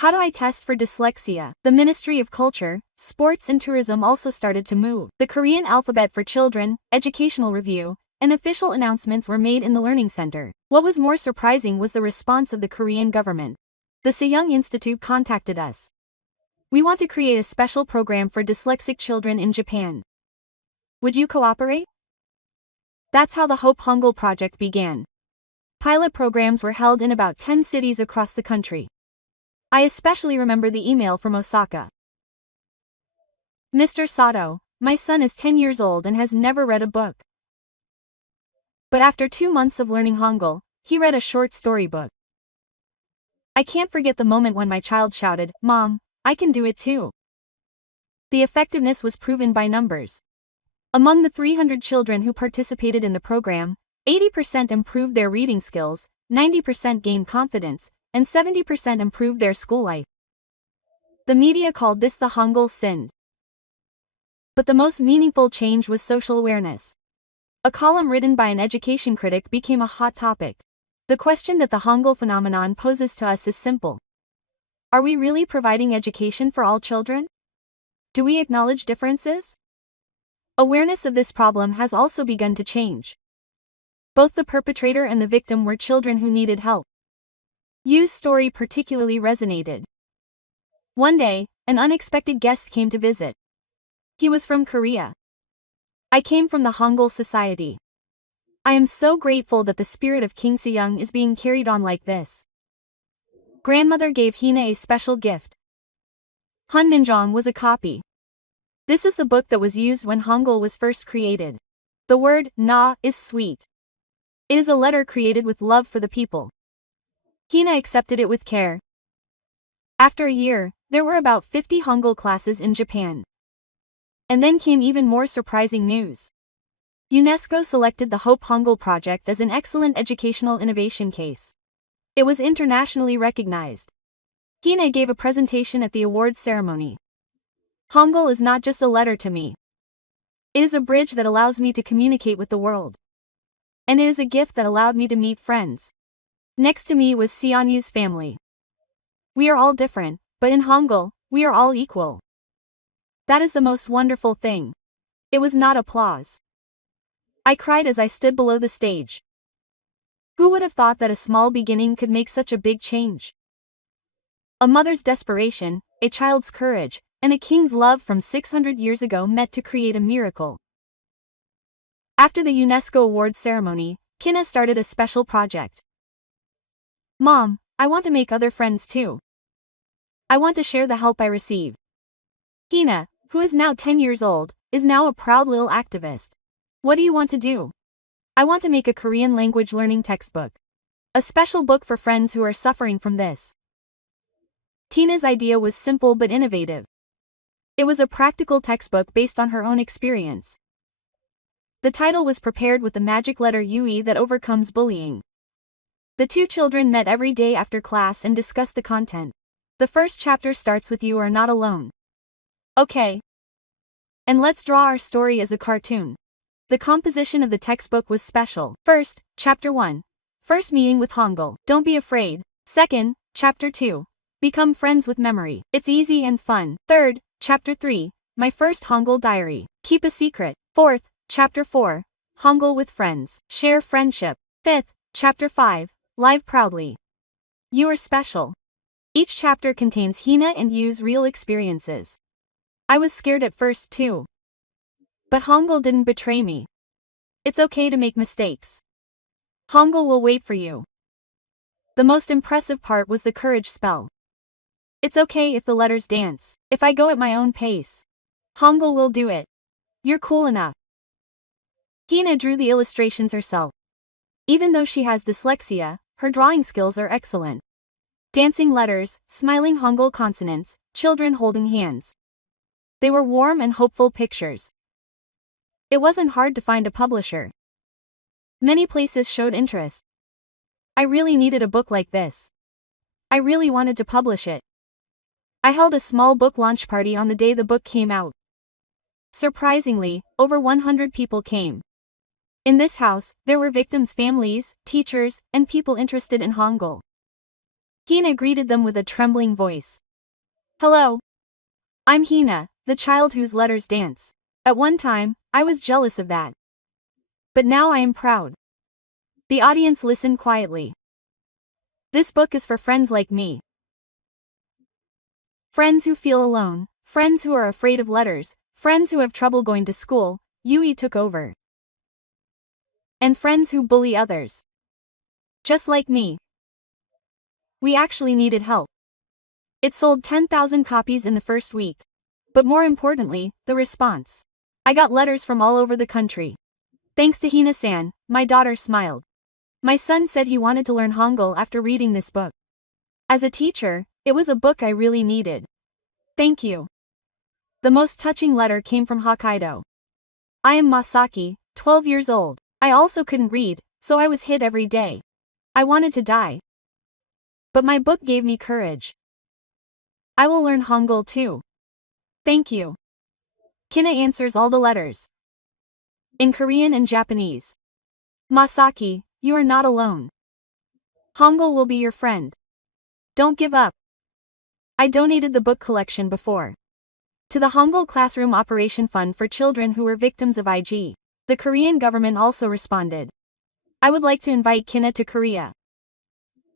How do I test for dyslexia? The Ministry of Culture, Sports and Tourism also started to move. The Korean alphabet for children, educational review, and official announcements were made in the Learning Center. What was more surprising was the response of the Korean government. The Sejong Institute contacted us. We want to create a special program for dyslexic children in Japan. Would you cooperate? That's how the Hope Hangul project began. Pilot programs were held in about 10 cities across the country. I especially remember the email from Osaka. Mr. Sato, my son is 10 years old and has never read a book. But after 2 months of learning Hangul, he read a short storybook. I can't forget the moment when my child shouted, "Mom, I can do it too." The effectiveness was proven by numbers. Among the 300 children who participated in the program, 80% improved their reading skills, 90% gained confidence, and 70% improved their school life. The media called this the Hangul Sind. But the most meaningful change was social awareness. A column written by an education critic became a hot topic. The question that the Hangul phenomenon poses to us is simple. Are we really providing education for all children? Do we acknowledge differences? Awareness of this problem has also begun to change. Both the perpetrator and the victim were children who needed help. Yu's story particularly resonated. One day, an unexpected guest came to visit. He was from Korea. I came from the Hangul Society. I am so grateful that the spirit of King Sejong is being carried on like this. Grandmother gave Hina a special gift. Hunminjong was a copy. This is the book that was used when Hangul was first created. The word na is sweet. It is a letter created with love for the people. Hina accepted it with care. After a year, there were about 50 Hangul classes in Japan. And then came even more surprising news. UNESCO selected the Hope Hangul project as an excellent educational innovation case. It was internationally recognized. Hina gave a presentation at the awards ceremony. Hangul is not just a letter to me. It is a bridge that allows me to communicate with the world. And it is a gift that allowed me to meet friends. Next to me was Seonyu's family. We are all different, but in Hangul, we are all equal. That is the most wonderful thing. It was not applause. I cried as I stood below the stage. Who would have thought that a small beginning could make such a big change? A mother's desperation, a child's courage, and a king's love from 600 years ago met to create a miracle. After the UNESCO awards ceremony, Hina started a special project. Mom, I want to make other friends too. I want to share the help I receive. Hina, who is now 10 years old, is now a proud little activist. What do you want to do? I want to make a Korean language learning textbook. A special book for friends who are suffering from this. Tina's idea was simple but innovative. It was a practical textbook based on her own experience. The title was prepared with the magic letter UE that overcomes bullying. The two children met every day after class and discussed the content. The first chapter starts with "You are not alone." Okay. And let's draw our story as a cartoon. The composition of the textbook was special. First, Chapter 1. First meeting with Hangul. Don't be afraid. Second, Chapter 2. Become friends with memory. It's easy and fun. Third, Chapter 3. My first Hangul diary. Keep a secret. Fourth, Chapter 4. Hangul with friends. Share friendship. Fifth, Chapter 5. Live proudly. You are special. Each chapter contains Hina and Yu's real experiences. I was scared at first too. But Hangul didn't betray me. It's okay to make mistakes. Hangul will wait for you. The most impressive part was the courage spell. It's okay if the letters dance. If I go at my own pace. Hangul will do it. You're cool enough. Hina drew the illustrations herself. Even though she has dyslexia, her drawing skills are excellent. Dancing letters, smiling Hangul consonants, children holding hands. They were warm and hopeful pictures. It wasn't hard to find a publisher. Many places showed interest. I really needed a book like this. I really wanted to publish it. I held a small book launch party on the day the book came out. Surprisingly, over 100 people came. In this house, there were victims' families, teachers, and people interested in Hangul. Hina greeted them with a trembling voice. Hello. I'm Hina, the child whose letters dance. At one time, I was jealous of that. But now I am proud. The audience listened quietly. This book is for friends like me. Friends who feel alone, friends who are afraid of letters, friends who have trouble going to school. Yui took over. And friends who bully others. Just like me. We actually needed help. It sold 10,000 copies in the first week. But more importantly, the response. I got letters from all over the country. Thanks to Hina-san, my daughter smiled. My son said he wanted to learn Hangul after reading this book. As a teacher, it was a book I really needed. Thank you. The most touching letter came from Hokkaido. I am Masaki, 12 years old. I also couldn't read, so I was hit every day. I wanted to die. But my book gave me courage. I will learn Hangul too. Thank you. Kina answers all the letters. In Korean and Japanese. Masaki, you are not alone. Hangul will be your friend. Don't give up. I donated the book collection before. To the Hangul Classroom Operation Fund for children who were victims of IG. The Korean government also responded. I would like to invite Kina to Korea.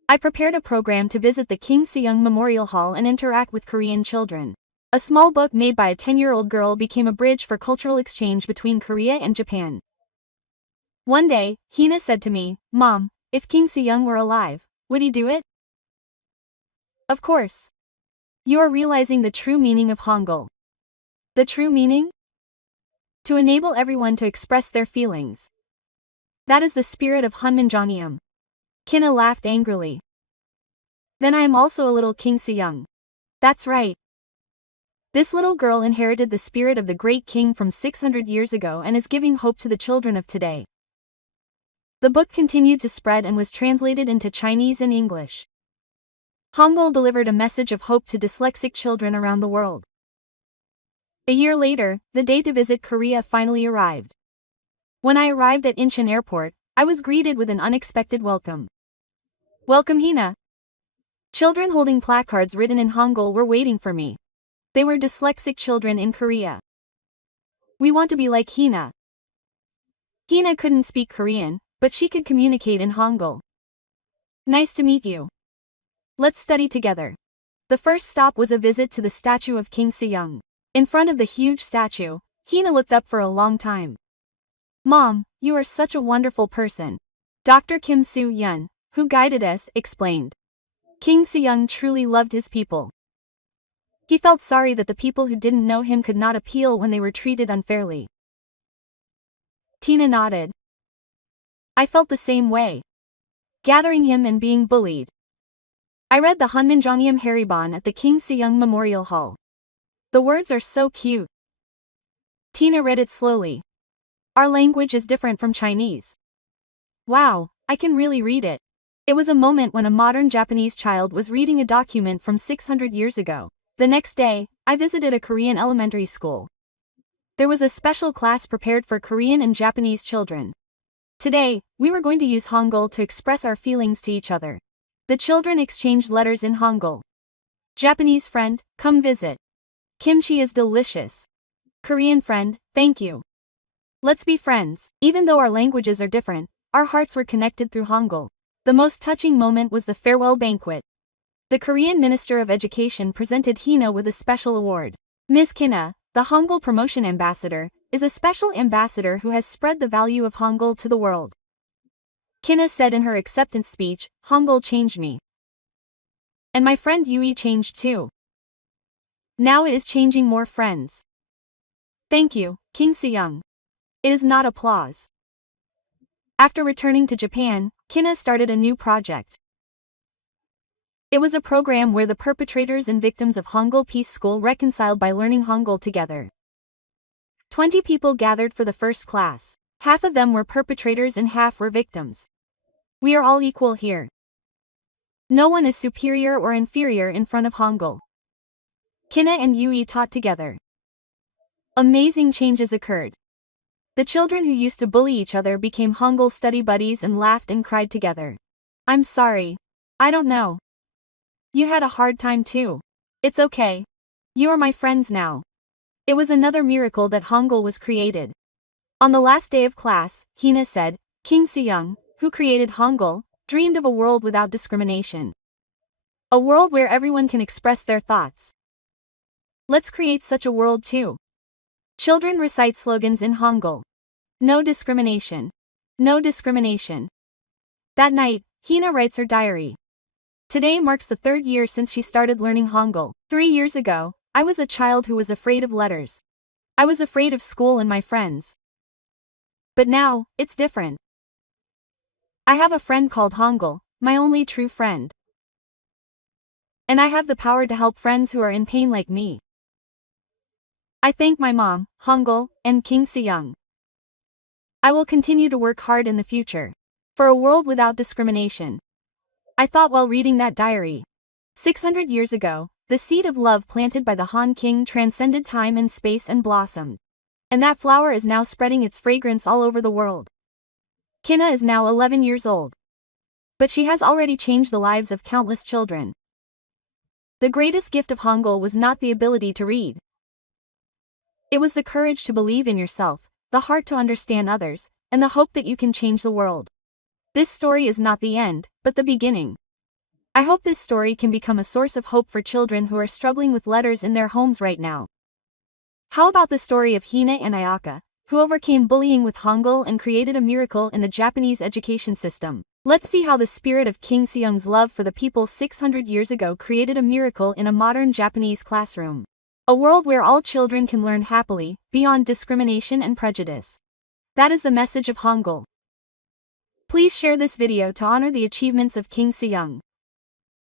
I prepared a program to visit the King Seong Memorial Hall and interact with Korean children. A small book made by a 10-year-old girl became a bridge for cultural exchange between Korea and Japan. One day, Hina said to me, Mom, if King Seong were alive, would he do it? Of course. You are realizing the true meaning of Hangul. The true meaning? To enable everyone to express their feelings. That is the spirit of Hanminjeongeum. Kina laughed angrily. Then I am also a little King Seong. That's right. This little girl inherited the spirit of the great king from 600 years ago and is giving hope to the children of today. The book continued to spread and was translated into Chinese and English. Hangul delivered a message of hope to dyslexic children around the world. A year later, the day to visit Korea finally arrived. When I arrived at Incheon Airport, I was greeted with an unexpected welcome. Welcome Hina. Children holding placards written in Hangul were waiting for me. They were dyslexic children in Korea. We want to be like Hina. Hina couldn't speak Korean, but she could communicate in Hangul. Nice to meet you. Let's study together. The first stop was a visit to the statue of King Seong. In front of the huge statue, Hina looked up for a long time. Mom, you are such a wonderful person. Dr. Kim Soo-yeon, who guided us, explained. King Seong truly loved his people. He felt sorry that the people who didn't know him could not appeal when they were treated unfairly. Tina nodded. I felt the same way. Gathering him and being bullied. I read the Hanminjeongeum Haribon at the King Seong Memorial Hall. The words are so cute. Tina read it slowly. Our language is different from Chinese. Wow, I can really read it. It was a moment when a modern Japanese child was reading a document from 600 years ago. The next day, I visited a Korean elementary school. There was a special class prepared for Korean and Japanese children. Today, we were going to use Hangul to express our feelings to each other. The children exchanged letters in Hangul. Japanese friend, come visit. Kimchi is delicious. Korean friend, thank you. Let's be friends. Even though our languages are different, our hearts were connected through Hangul. The most touching moment was the farewell banquet. The Korean Minister of Education presented Hina with a special award. Ms. Kina, the Hangul Promotion Ambassador, is a special ambassador who has spread the value of Hangul to the world. Kina said in her acceptance speech, Hangul changed me. And my friend Yui changed too. Now it is changing more friends. Thank you, King Seong. It is not applause. After returning to Japan, Kina started a new project. It was a program where the perpetrators and victims of Hangul Peace School reconciled by learning Hangul together. 20 people gathered for the first class. Half of them were perpetrators and half were victims. We are all equal here. No one is superior or inferior in front of Hangul. Kina and Yui taught together. Amazing changes occurred. The children who used to bully each other became Hangul study buddies and laughed and cried together. I'm sorry. I don't know. You had a hard time too. It's okay. You are my friends now. It was another miracle that Hangul was created. On the last day of class, Hina said, King Seong, who created Hangul, dreamed of a world without discrimination. A world where everyone can express their thoughts. Let's create such a world too. Children recite slogans in Hangul. No discrimination. No discrimination. That night, Hina writes her diary. Today marks the 3rd year since she started learning Hangul. 3 years ago, I was a child who was afraid of letters. I was afraid of school and my friends. But now, it's different. I have a friend called Hangul, my only true friend. And I have the power to help friends who are in pain like me. I thank my mom, Hangul, and King Seong. I will continue to work hard in the future. For a world without discrimination. I thought while reading that diary. 600 years ago, the seed of love planted by the Han King transcended time and space and blossomed. And that flower is now spreading its fragrance all over the world. Kina is now 11 years old. But she has already changed the lives of countless children. The greatest gift of Hangul was not the ability to read. It was the courage to believe in yourself, the heart to understand others, and the hope that you can change the world. This story is not the end, but the beginning. I hope this story can become a source of hope for children who are struggling with letters in their homes right now. How about the story of Hina and Ayaka, who overcame bullying with Hangul and created a miracle in the Japanese education system? Let's see how the spirit of King Seong's love for the people 600 years ago created a miracle in a modern Japanese classroom. A world where all children can learn happily, beyond discrimination and prejudice. That is the message of Hangul. Please share this video to honor the achievements of King Seong.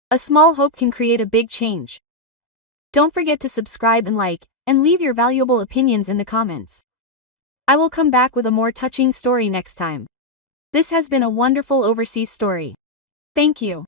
A small hope can create a big change. Don't forget to subscribe and like, and leave your valuable opinions in the comments. I will come back with a more touching story next time. This has been a wonderful overseas story. Thank you.